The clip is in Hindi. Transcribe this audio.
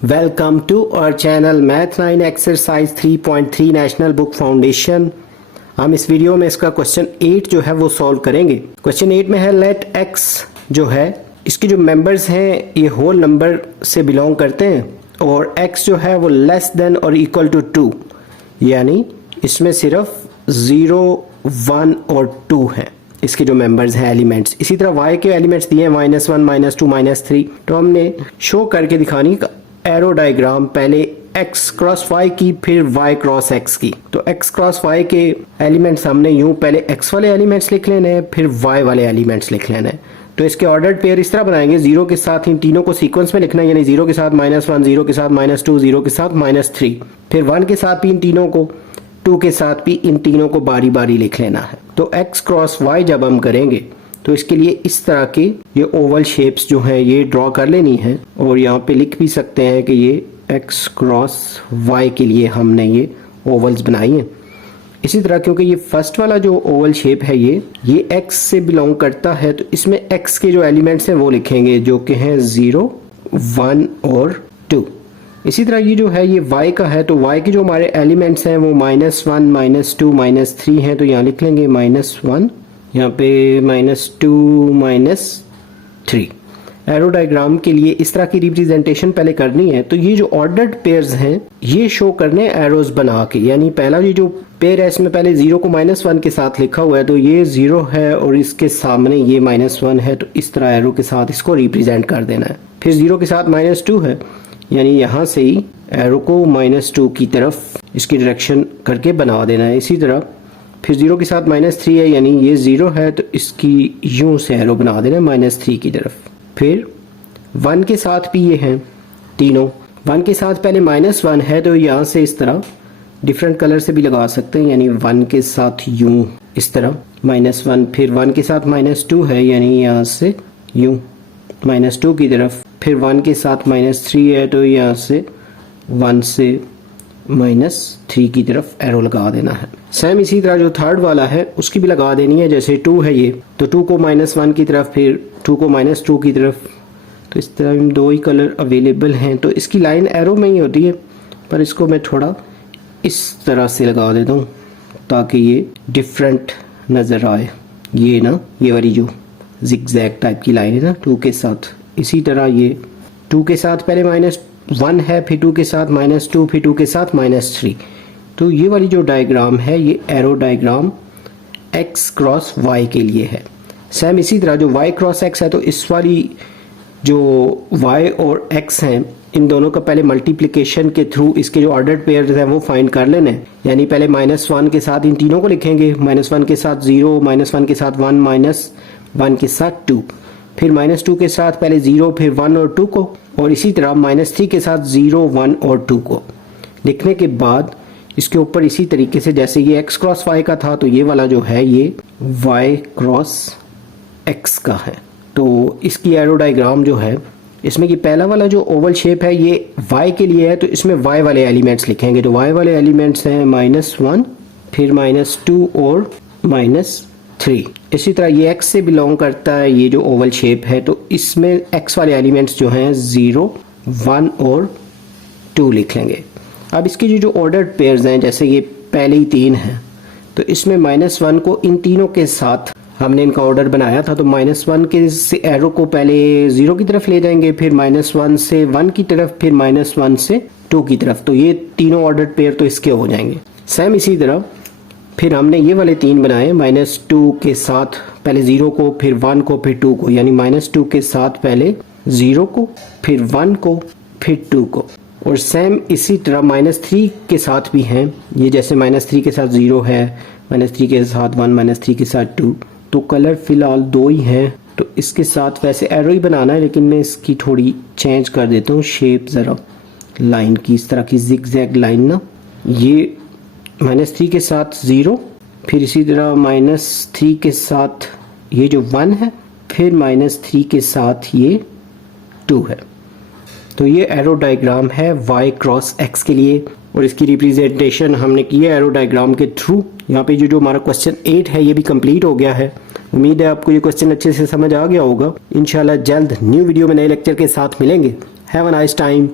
Welcome to our channel math 9 exercise 3.3 national book foundation. हम इस वीडियो में इसका क्वेश्चन 8 जो है वो सॉल्व करेंगे। क्वेश्चन 8 में है लेट x जो है इसके जो मेंबर्स हैं ये होल नंबर से बिलोंग करते हैं और x जो है वो लेस देन और इक्वल टू 2, यानी इसमें सिर्फ 0, 1 और 2 हैं इसके जो मेंबर्स हैं एलिमेंट्स। इसी तरह y के एलिमेंट्स दिए हैं -1, -2, -3। तो हमने शो करके दिखानी एरो डायग्राम पहले x क्रॉस y की फिर y क्रॉस x की। तो x क्रॉस y के एलिमेंट्स हमने यूं पहले x वाले एलिमेंट्स लिख लेने हैं फिर y वाले एलिमेंट्स लिख लेने हैं। तो इसके ऑर्डर्ड पेयर इस तरह बनाएंगे, 0 के साथ इन तीनों को सीक्वेंस में लिखना है, यानी 0 के साथ -1, 0 के साथ -2, 0 के साथ -3, फिर 1 के साथ भी इन तीनों को, 2 के साथ भी इन तीनों को बारी बारी लिख लेना है। तो x क्रॉस y जब हम करेंगे तो इसके लिए इस तरह के ये ओवल शेप्स जो हैं ये ड्रॉ कर लेनी है और यहाँ पे लिख भी सकते हैं कि ये x क्रॉस y के लिए हमने ये ओवल्स बनाई हैं। इसी तरह क्योंकि ये फर्स्ट वाला जो ओवल शेप है ये x से बिलोंग करता है तो इसमें x के जो एलिमेंट्स हैं वो लिखेंगे जो कि हैं 0, 1 और 2। इसी तरह ये जो है ये y का है तो y के जो हमारे एलिमेंट्स हैं वो -1, -2, -3 हैं। तो यहाँ लिख लेंगे -1, यहाँ पे -2, -3। एरो डायग्राम के लिए इस तरह की रिप्रेजेंटेशन पहले करनी है। तो ये जो ऑर्डर्ड पेयर्स हैं ये शो करने एरोज बना के, यानी पहला ये जो पेयर है इसमें पहले 0 को -1 के साथ लिखा हुआ है तो ये 0 है और इसके सामने ये -1 है, तो इस तरह एरो के साथ इसको रिप्रेजेंट कर देना है। फिर 0 के साथ -2 है, यानी यहाँ से ही एरो को -2 की तरफ इसकी डायरेक्शन करके बना देना है। इसी तरह फिर 0 के साथ -3 है, यानी ये 0 है तो इसकी यूं से एरो बना देना है -3 की तरफ। फिर 1 के साथ भी ये हैं तीनों। 1 के साथ पहले -1 है तो यहाँ से इस तरह डिफरेंट कलर से भी लगा सकते हैं, यानी 1 के साथ यूं इस तरह -1। फिर 1 के साथ -2 है, यानी यहाँ से यूं -2 की तरफ। फिर 1 के साथ -3 है तो यहाँ से 1 से -3 की तरफ एरो लगा देना है। सेम इसी तरह जो थर्ड वाला है उसकी भी लगा देनी है। जैसे 2 है ये तो 2 को -1 की तरफ, फिर 2 को -2 की तरफ। तो इस तरह इन 2 ही कलर अवेलेबल हैं तो इसकी लाइन एरो में ही होती है, पर इसको मैं थोड़ा इस तरह से लगा देता हूँ ताकि ये डिफरेंट नज़र आए। ये ना ये वाली जो जिगजैग टाइप की लाइन है ना 2 के साथ, इसी तरह ये 2 के साथ पहले -1 है, फिर 2 के साथ -2, फिर 2 के साथ -3। तो ये वाली जो डायग्राम है ये arrow diagram x cross y के लिए है। सेम इसी तरह जो y क्रॉस x है तो इस वाली जो y और x हैं इन दोनों का पहले मल्टीप्लिकेशन के थ्रू इसके जो ऑर्डर्ड पेयर्स हैं वो फाइंड कर लेने, यानी पहले -1 के साथ इन तीनों को लिखेंगे, -1 के साथ 0, -1 के साथ 1, -1 के साथ 2, फिर -2 के साथ पहले 0, फिर 1 और 2 को, और इसी तरह -3 के साथ 0, 1 और 2 को लिखने के बाद इसके ऊपर इसी तरीके से जैसे ये x क्रॉस y का था तो ये वाला जो है ये y क्रॉस x का है। तो इसकी एरो डायग्राम जो है इसमें कि पहला वाला जो ओवल शेप है ये y के लिए है तो इसमें y वाले एलिमेंट्स लिखेंगे। तो y वाले एलिमेंट्स हैं -1, फिर -2 और -3। इसी तरह ये x से बिलोंग करता है ये जो ओवल शेप है तो इसमें x वाले एलिमेंट्स जो हैं 0, 1 और 2 लिख लेंगे। अब इसकी जो ऑर्डर्ड पेयर्स हैं जैसे ये पहले ही 3 हैं तो इसमें -1 को इन तीनों के साथ हमने इनका ऑर्डर बनाया था तो -1 के से एरो को पहले 0 की तरफ ले जाएंगे, फिर -1 से 1 की तरफ, फिर -1 से 2 की तरफ। तो ये तीनों ऑर्डर्ड पेयर तो इसके हो जाएंगे। सेम इसी तरह फिर हमने ये वाले 3 बनाए, -2 के साथ पहले 0 को, फिर 1 को, फिर 2 को, यानी -2 के साथ पहले 0 को, फिर 1 को, फिर 2 को। और सेम इसी तरह -3 के साथ भी हैं, ये जैसे -3 के साथ 0 है, -3 के साथ 1, -3 के साथ 2। तो कलर फिलहाल 2 ही हैं तो इसके साथ वैसे एरो ही बनाना है, लेकिन मैं इसकी थोड़ी चेंज कर देता हूँ शेप ज़रा लाइन की, इस तरह की जिगजैग लाइन ना। ये -3 के साथ 0, फिर इसी तरह -3 के साथ ये जो 1 है, फिर -3 के साथ ये 2 है। तो ये एरो डायग्राम है y क्रॉस x के लिए और इसकी रिप्रेजेंटेशन हमने की है एरो डायग्राम के थ्रू। यहाँ पे जो हमारा क्वेश्चन 8 है ये भी कंप्लीट हो गया है। उम्मीद है आपको ये क्वेश्चन अच्छे से समझ आ गया होगा। इंशाल्लाह जल्द न्यू वीडियो में नए लेक्चर के साथ मिलेंगे। Have a nice time.